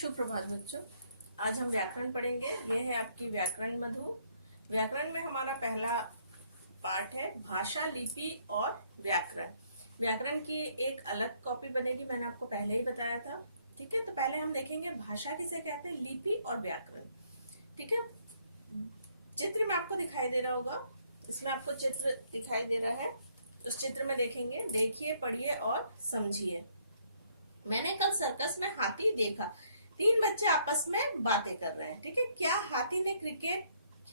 सुप्रभात बच्चों। आज हम व्याकरण पढ़ेंगे। यह है आपकी व्याकरण मधु। व्याकरण में हमारा पहला पार्ट है भाषा, लिपि और व्याकरण। व्याकरण की एक अलग कॉपी बनेगी, मैंने आपको पहले ही बताया था। ठीक है, तो पहले हम देखेंगे भाषा किसे कहते हैं, लिपि और व्याकरण। ठीक है, चित्र में आपको दिखाई दे रहा होगा, इसमें आपको चित्र दिखाई दे रहा है। उस चित्र में देखेंगे, देखिए, पढ़िए और समझिए। मैंने कल सर्कस में हाथी देखा। 3 बच्चे आपस में बातें कर रहे हैं। ठीक है, क्या हाथी ने क्रिकेट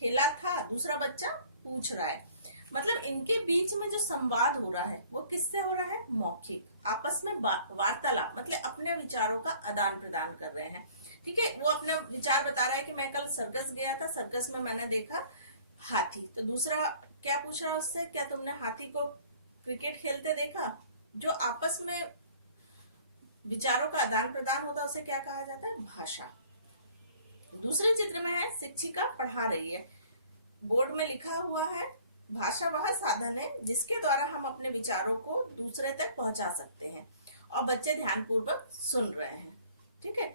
खेला था, दूसरा बच्चा पूछ रहा है। मतलब इनके बीच में जो संवाद हो रहा है वो किससे हो रहा है, मौखिक, आपस में वार्तालाप, मतलब अपने विचारों का आदान प्रदान कर रहे हैं। ठीक है, वो अपना विचार बता रहा है कि मैं कल सर्कस गया था, सर्कस में मैंने देखा हाथी। तो दूसरा क्या पूछ रहा है उससे, क्या तुमने हाथी को क्रिकेट खेलते देखा। जो आपस में विचारों का आदान प्रदान होता है उसे क्या कहा जाता है, भाषा। दूसरे चित्र में है शिक्षिका पढ़ा रही है, बोर्ड में लिखा हुआ है भाषा वह साधन है जिसके द्वारा हम अपने विचारों को दूसरे तक पहुंचा सकते हैं, और बच्चे ध्यानपूर्वक सुन रहे हैं। ठीक है,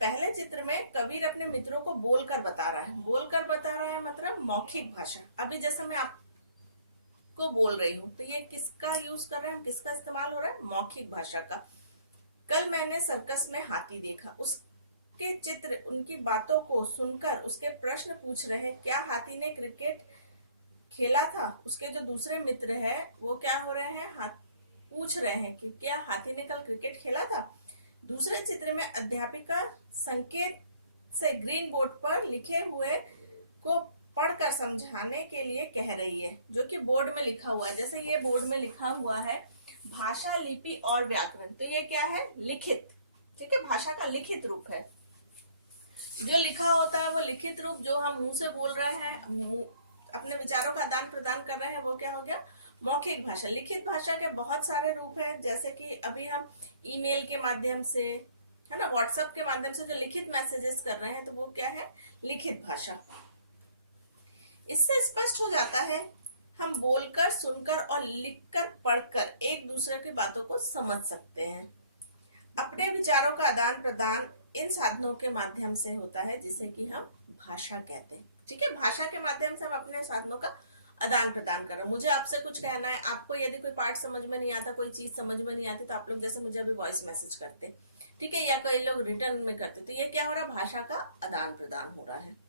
पहले चित्र में कबीर अपने मित्रों को बोलकर बता रहा है। बोलकर बता रहा है मतलब मौखिक भाषा। अभी जैसे मैं को बोल रही हूँ, तो ये किसका यूज कर रहे हैं, किसका इस्तेमाल हो रहा है, मौखिक भाषा का। कल मैंने सर्कस में हाथी देखा, उसके चित्र, उनकी बातों को सुनकर उसके प्रश्न पूछ रहे हैं। क्या हाथी ने क्रिकेट खेला था। उसके जो दूसरे मित्र है वो क्या हो रहे हैं, पूछ रहे हैं कि क्या हाथी ने कल क्रिकेट खेला था। दूसरे चित्र में अध्यापिका संकेत से ग्रीन बोर्ड पर लिखे हुए को पढ़कर समझाने के लिए कह रही है, जो कि बोर्ड में लिखा हुआ है। जैसे ये बोर्ड में लिखा हुआ है भाषा, लिपि और व्याकरण, तो ये क्या है, लिखित। ठीक है, भाषा का लिखित रूप है। जो लिखा होता है वो लिखित रूप, जो हम मुंह से बोल रहे हैं, अपने विचारों का आदान प्रदान कर रहे हैं, वो क्या हो गया, मौखिक भाषा। लिखित भाषा के बहुत सारे रूप हैं, जैसे कि अभी हम ईमेल के माध्यम से, है ना, व्हाट्सएप के माध्यम से जो लिखित मैसेजेस कर रहे हैं, तो वो क्या है, लिखित भाषा। इससे स्पष्ट हो जाता है हम बोलकर, सुनकर और लिखकर, पढ़कर एक दूसरे की बातों को समझ सकते हैं। अपने विचारों का आदान प्रदान इन साधनों के माध्यम से होता है, जिसे कि हम भाषा कहते हैं। ठीक है, भाषा के माध्यम से हम अपने साधनों का आदान प्रदान कर रहे हैं। मुझे आपसे कुछ कहना है, आपको यदि कोई पार्ट समझ में नहीं आता, कोई चीज समझ में नहीं आती, तो आप लोग जैसे मुझे अभी वॉइस मैसेज करते, ठीक है, या कई लोग रिटर्न में करते, तो ये क्या हो रहा है, भाषा का आदान प्रदान हो रहा है।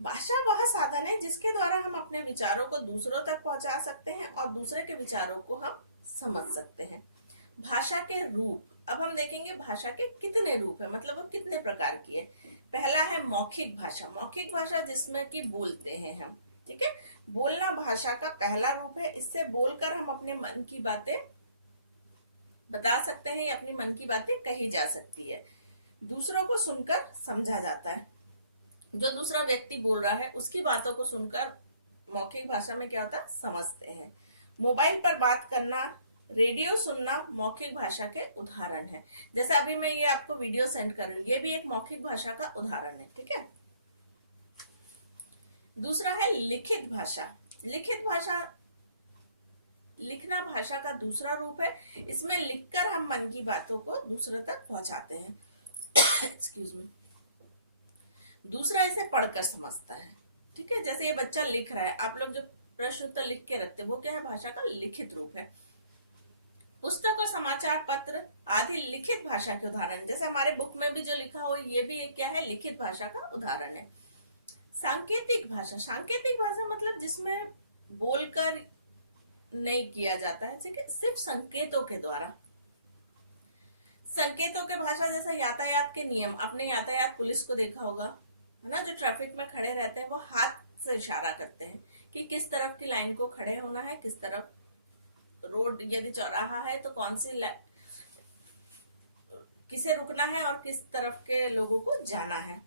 भाषा वह साधन है जिसके द्वारा हम अपने विचारों को दूसरों तक पहुंचा सकते हैं और दूसरे के विचारों को हम समझ सकते हैं। भाषा के रूप, अब हम देखेंगे भाषा के कितने रूप है, मतलब वो कितने प्रकार की है। पहला है मौखिक भाषा। मौखिक भाषा जिसमें कि बोलते हैं हम। ठीक है, बोलना भाषा का पहला रूप है। इससे बोलकर हम अपने मन की बातें बता सकते हैं, या अपने मन की बातें कही जा सकती है। दूसरों को सुनकर समझा जाता है, जो दूसरा व्यक्ति बोल रहा है उसकी बातों को सुनकर मौखिक भाषा में क्या होता है, समझते हैं। मोबाइल पर बात करना, रेडियो सुनना मौखिक भाषा के उदाहरण है। जैसे अभी मैं ये आपको वीडियो सेंड कर रही हूँ, ये भी एक मौखिक भाषा का उदाहरण है। ठीक है, दूसरा है लिखित भाषा। लिखित भाषा, लिखना भाषा का दूसरा रूप है। इसमें लिखकर हम मन की बातों को दूसरे तक पहुंचाते हैं। Excuse me. दूसरा इसे पढ़कर समझता है। ठीक है, जैसे ये बच्चा लिख रहा है, आप लोग जो प्रश्न उत्तर लिख के रखते हैं, वो क्या है, भाषा का लिखित रूप है। पुस्तक और समाचार पत्र आदि लिखित भाषा के उदाहरण, जैसे हमारे बुक में भी जो लिखा हो, ये भी एक क्या है, लिखित भाषा का उदाहरण है। सांकेतिक भाषा। सांकेतिक भाषा मतलब जिसमें बोलकर नहीं किया जाता है, ठीक है, सिर्फ संकेतों के द्वारा। संकेतों के भाषा जैसे यातायात के नियम, आपने यातायात पुलिस को देखा होगा, है ना, जो ट्रैफिक में खड़े रहते हैं, वो हाथ से इशारा करते हैं कि किस तरफ की लाइन को खड़े होना है, किस तरफ रोड, यदि चौराहा है तो कौन सी किसे रुकना है और किस तरफ के लोगों को जाना है।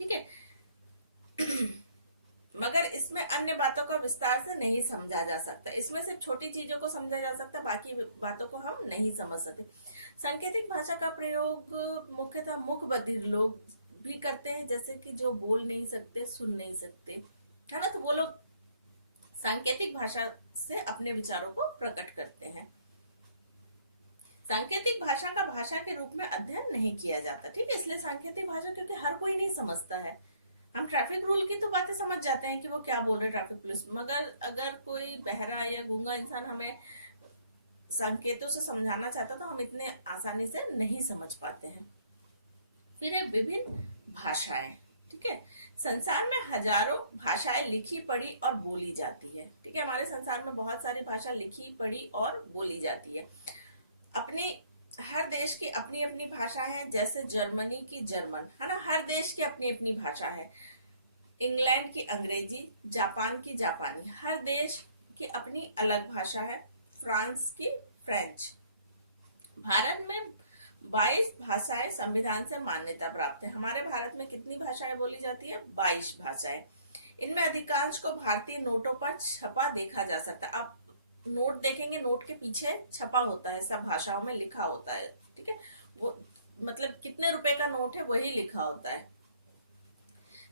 ठीक है, मगर इसमें अन्य बातों का विस्तार से नहीं समझा जा सकता। इसमें सिर्फ छोटी चीजों को समझा जा सकता, बाकी बातों को हम नहीं समझ सकते। सांकेतिक भाषा का प्रयोग मुख्यतः मूक बधिर लोग भी करते हैं, जैसे कि जो बोल नहीं सकते, सुन नहीं सकते, है ना, तो वो लोग सांकेतिक भाषा से अपने विचारों को प्रकट करते हैं। सांकेतिक भाषा का भाषा के रूप में अध्ययन नहीं किया जाता, ठीक है। इसलिए सांकेतिक भाषा क्योंकि हर कोई नहीं समझता है। हम ट्रैफिक रूल की तो बातें समझ जाते हैं कि वो क्या बोल रहे ट्रैफिक पुलिस, मगर अगर कोई बहरा या गूंगा इंसान हमें संकेतों से समझाना चाहता तो हम इतने आसानी से नहीं समझ पाते हैं। फिर है विभिन्न भाषाएं, ठीक है। संसार में हजारों भाषाएं लिखी पढ़ी और बोली जाती है, ठीक है। हमारे संसार में बहुत सारी भाषा लिखी पढ़ी और बोली जाती है। अपने हर देश की अपनी अपनी भाषा है, जैसे जर्मनी की जर्मन है ना, हर देश की अपनी अपनी भाषा है। इंग्लैंड की अंग्रेजी, जापान की जापानी, हर देश की अपनी अलग भाषा है। फ्रांस की फ्रेंच। भारत में 22 भाषाएं संविधान से मान्यता प्राप्त है। हमारे भारत में कितनी भाषाएं बोली जाती है? 22 भाषाएं। इनमें अधिकांश को भारतीय नोटों पर छपा देखा जा सकता है। आप नोट देखेंगे, नोट के पीछे छपा होता है, सब भाषाओं में लिखा होता है, ठीक है। वो मतलब कितने रुपए का नोट है वही लिखा होता है।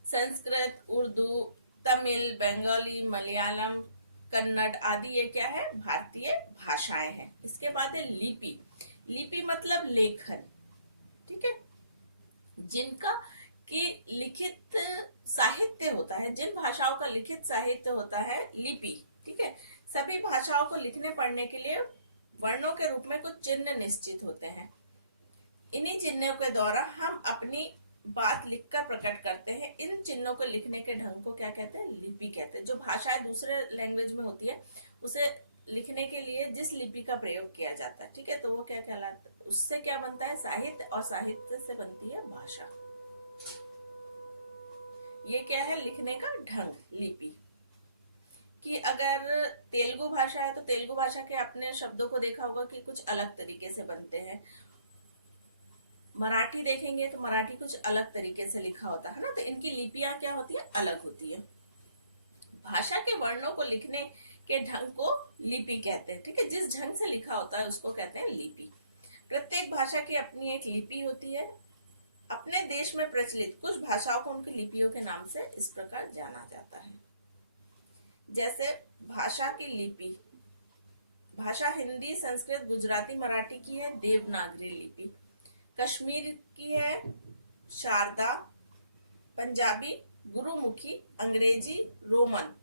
संस्कृत, उर्दू, तमिल, बंगाली, मलयालम, कन्नड़ आदि ये क्या है? भारतीय भाषाएं हैं। इसके बाद है लिपि। लिपि मतलब लेखन, ठीक है, जिनका कि लिखित साहित्य होता है, जिन भाषाओं का लिखित साहित्य होता है लिपि, ठीक है। सभी भाषाओं को लिखने पढ़ने के लिए वर्णों के रूप में कुछ चिन्ह निश्चित होते हैं। इन्हीं चिन्हों के द्वारा हम अपनी बात लिखकर प्रकट करते हैं। इन चिन्हों को लिखने के ढंग को क्या कहते हैं? लिपि कहते हैं। जो भाषाएं दूसरे लैंग्वेज में होती है उसे लिखने के लिए जिस लिपि का प्रयोग किया जाता है, ठीक है, तो वो क्या कहलाता है? उससे क्या बनता है? साहित्य, और साहित्य से बनती है भाषा। ये क्या है? लिखने का ढंग, लिपि। कि अगर तेलुगु भाषा है तो तेलुगु भाषा के अपने शब्दों को देखा होगा कि कुछ अलग तरीके से बनते हैं। मराठी देखेंगे तो मराठी कुछ अलग तरीके से लिखा होता है ना, तो इनकी लिपियां क्या होती है? अलग होती है। भाषा के वर्णों को लिखने के ढंग को लिपि कहते हैं, ठीक है। जिस ढंग से लिखा होता है उसको कहते हैं लिपि। प्रत्येक भाषा की अपनी एक लिपि होती है। अपने देश में प्रचलित कुछ भाषाओं को उनकी लिपियों के नाम से इस प्रकार जाना जाता है। जैसे भाषा की लिपि, भाषा हिंदी, संस्कृत, गुजराती, मराठी की है देवनागरी लिपि। कश्मीर की है शारदा, पंजाबी गुरुमुखी, अंग्रेजी रोमन,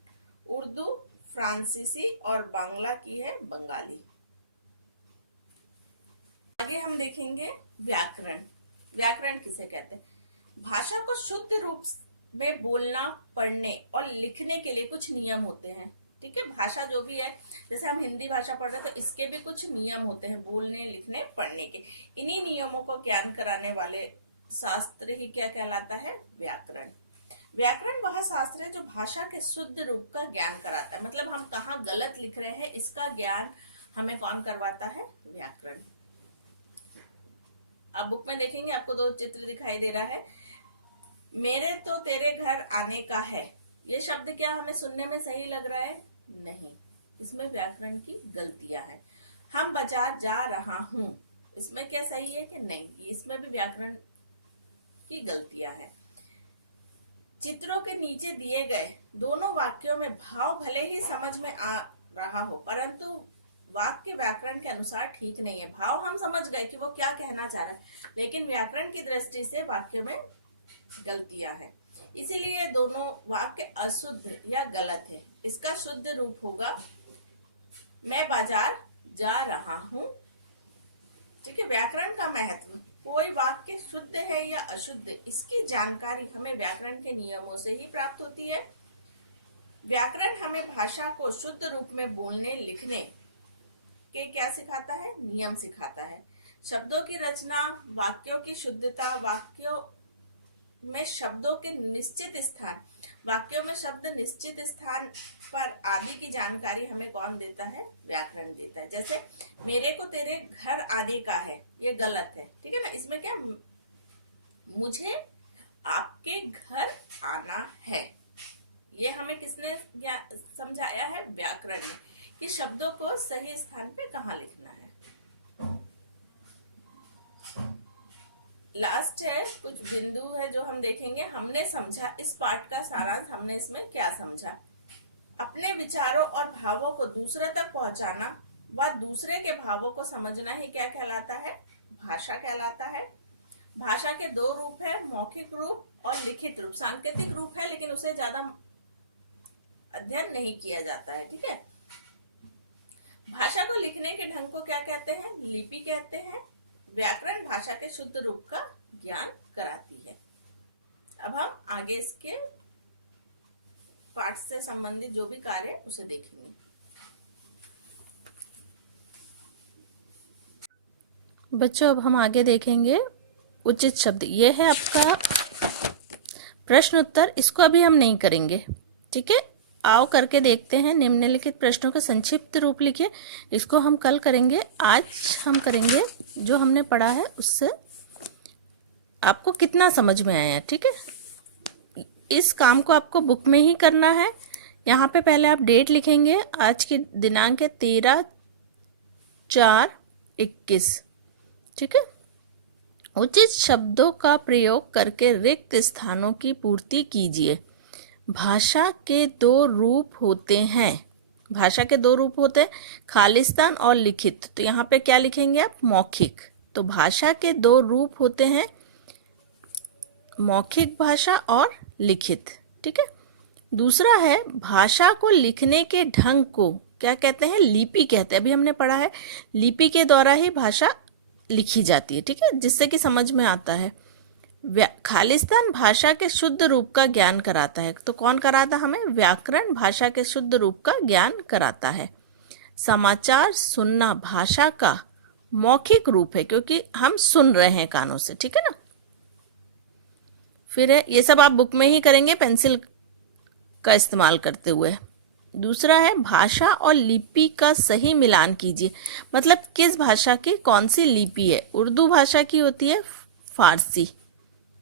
उर्दू फ्रांसीसी और बांग्ला की है बंगाली। आगे हम देखेंगे व्याकरण। व्याकरण किसे कहते हैं? भाषा को शुद्ध रूप में बोलना, पढ़ने और लिखने के लिए कुछ नियम होते हैं, ठीक है। भाषा जो भी है, जैसे हम हिंदी भाषा पढ़ रहे हैं तो इसके भी कुछ नियम होते हैं बोलने, लिखने, पढ़ने के। इन्हीं नियमों को ज्ञान कराने वाले शास्त्र ही क्या कहलाता है? व्याकरण। व्याकरण वह शास्त्र है जो भाषा के शुद्ध रूप का ज्ञान कराता है। मतलब हम कहाँ गलत लिख रहे हैं इसका ज्ञान हमें कौन करवाता है? व्याकरण। अब बुक में देखेंगे आपको 2 चित्र दिखाई दे रहा है। मेरे तो तेरे घर आने का है, ये शब्द क्या हमें सुनने में सही लग रहा है? नहीं, इसमें व्याकरण की गलतियां हैं। हम बाजार जा रहा हूं, इसमें क्या सही है कि नहीं? इसमें भी व्याकरण की गलतियां हैं। चित्रों के नीचे दिए गए दोनों वाक्यों में भाव भले ही समझ में आ रहा हो, परंतु वाक्य व्याकरण के अनुसार ठीक नहीं है। भाव हम समझ गए कि वो क्या कहना चाह रहा है, लेकिन व्याकरण की दृष्टि से वाक्य में गलतियां हैं। इसीलिए दोनों वाक्य अशुद्ध या गलत है। इसका शुद्ध रूप होगा मैं बाजार जा रहा हूं, ठीक है। व्याकरण का महत्व, कोई वाक्य शुद्ध है या अशुद्ध, इसकी जानकारी हमें व्याकरण के नियमों से ही प्राप्त होती है। व्याकरण हमें भाषा को शुद्ध रूप में बोलने, लिखने के क्या सिखाता है? नियम सिखाता है। शब्दों की रचना, वाक्यों की शुद्धता, वाक्यों में शब्दों के निश्चित स्थान, वाक्यों में शब्द निश्चित स्थान पर आदि की जानकारी हमें कौन देता है? व्याकरण देता है। जैसे मेरे को तेरे घर आने का है, ये गलत है, ठीक है ना। इसमें क्या? मुझे आपके घर आना है, ये हमें किसने समझाया है? व्याकरण ने, कि शब्दों को सही स्थान पे कहाँ लिखना है। लास्ट है, कुछ बिंदु है जो हम देखेंगे। हमने समझा, इस पाठ का सारांश हमने इसमें क्या समझा? अपने विचारों और भावों को दूसरे तक पहुंचाना व दूसरे के भावों को समझना ही क्या कहलाता है? भाषा कहलाता है। भाषा के दो रूप है, मौखिक रूप और लिखित रूप। सांकेतिक रूप है लेकिन उसे ज्यादा अध्ययन नहीं किया जाता है, ठीक है। भाषा को लिखने के ढंग को क्या कहते हैं? लिपि कहते हैं। व्याकरण भाषा के शुद्ध रूप का ज्ञान कराती है। अब हम आगे इसके पाठ से संबंधित जो भी कार्य उसे देखेंगे। बच्चों अब हम आगे देखेंगे उचित शब्द। ये है आपका प्रश्न उत्तर, इसको अभी हम नहीं करेंगे, ठीक है। आओ करके देखते हैं। निम्नलिखित प्रश्नों का संक्षिप्त रूप लिखिए, इसको हम कल करेंगे। आज हम करेंगे जो हमने पढ़ा है उससे आपको कितना समझ में आया, ठीक है। इस काम को आपको बुक में ही करना है। यहाँ पे पहले आप डेट लिखेंगे, आज की दिनांक है 13/4/21, ठीक है। उचित शब्दों का प्रयोग करके रिक्त स्थानों की पूर्ति कीजिए। भाषा के दो रूप होते हैं। भाषा के दो रूप होते हैं, खालिस्तान और लिखित। तो यहाँ पे क्या लिखेंगे आप? मौखिक। तो भाषा के दो रूप होते हैं, मौखिक भाषा और लिखित, ठीक है। दूसरा है, भाषा को लिखने के ढंग को क्या कहते हैं? लिपि कहते हैं। अभी हमने पढ़ा है लिपि के द्वारा ही भाषा लिखी जाती है, ठीक है, जिससे कि समझ में आता है। खालिस्तान भाषा के शुद्ध रूप का ज्ञान कराता है। तो कौन कराता हमें? व्याकरण भाषा के शुद्ध रूप का ज्ञान कराता है। समाचार सुनना भाषा का मौखिक रूप है, क्योंकि हम सुन रहे हैं कानों से, ठीक है ना। फिर है, ये सब आप बुक में ही करेंगे पेंसिल का इस्तेमाल करते हुए। दूसरा है, भाषा और लिपि का सही मिलान कीजिए। मतलब किस भाषा की कौन सी लिपि है? उर्दू भाषा की होती है फारसी,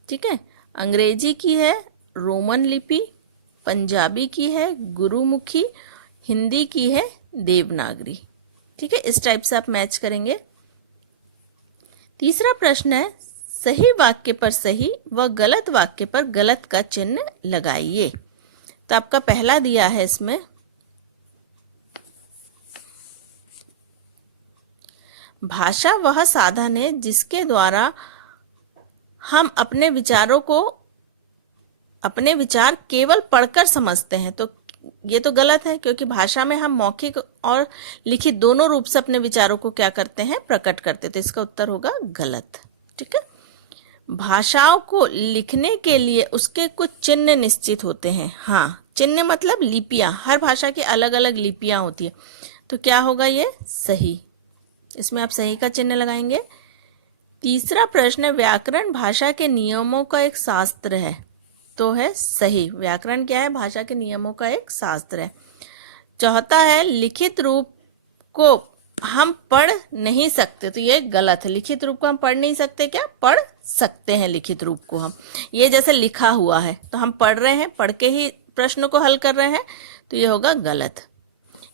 ठीक है। अंग्रेजी की है रोमन लिपि, पंजाबी की है गुरुमुखी, हिंदी की है देवनागरी, ठीक है। इस टाइप से आप मैच करेंगे। तीसरा प्रश्न है, सही वाक्य पर सही व गलत वाक्य पर गलत का चिन्ह लगाइए। तो आपका पहला दिया है इसमें, भाषा वह साधन है जिसके द्वारा हम अपने विचार केवल पढ़कर समझते हैं। तो ये तो गलत है, क्योंकि भाषा में हम मौखिक और लिखित दोनों रूप से अपने विचारों को क्या करते हैं? प्रकट करते हैं। तो इसका उत्तर होगा गलत, ठीक है। भाषाओं को लिखने के लिए उसके कुछ चिन्ह निश्चित होते हैं। हाँ, चिन्ह मतलब लिपियां। हर भाषा की अलग अलग लिपियां होती है। तो क्या होगा? ये सही। इसमें आप सही का चिन्ह लगाएंगे। तीसरा प्रश्न, व्याकरण भाषा के नियमों का एक शास्त्र है। तो है सही। व्याकरण क्या है? भाषा के नियमों का एक शास्त्र है। चौथा है, लिखित रूप को हम पढ़ नहीं सकते। तो ये गलत है। लिखित रूप को हम पढ़ नहीं सकते। क्या? पढ़ सकते हैं लिखित रूप को हम। ये जैसे लिखा हुआ है तो हम पढ़ रहे हैं, पढ़ के ही प्रश्न को हल कर रहे हैं, तो ये होगा गलत।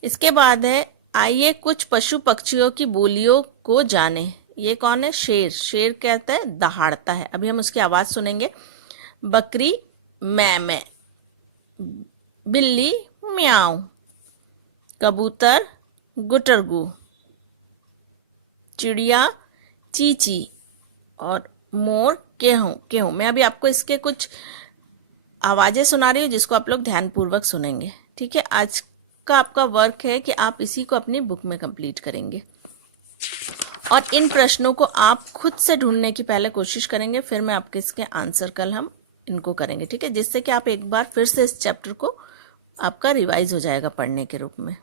इसके बाद है, आइए कुछ पशु पक्षियों की बोलियों को जाने। ये कौन है? शेर। शेर कहता है दहाड़ता है। अभी हम उसकी आवाज सुनेंगे। बकरी मैं, बिल्ली म्याऊ, कबूतर गुटरगू, चिड़िया चीची और मोर केहू। मैं अभी आपको इसके कुछ आवाजें सुना रही हूँ जिसको आप लोग ध्यानपूर्वक सुनेंगे, ठीक है। आज का आपका वर्क है कि आप इसी को अपनी बुक में कंप्लीट करेंगे और इन प्रश्नों को आप खुद से ढूंढने की पहले कोशिश करेंगे, फिर मैं आपके इसके आंसर कल हम इनको करेंगे, ठीक है, जिससे कि आप एक बार फिर से इस चैप्टर को आपका रिवाइज हो जाएगा पढ़ने के रूप में।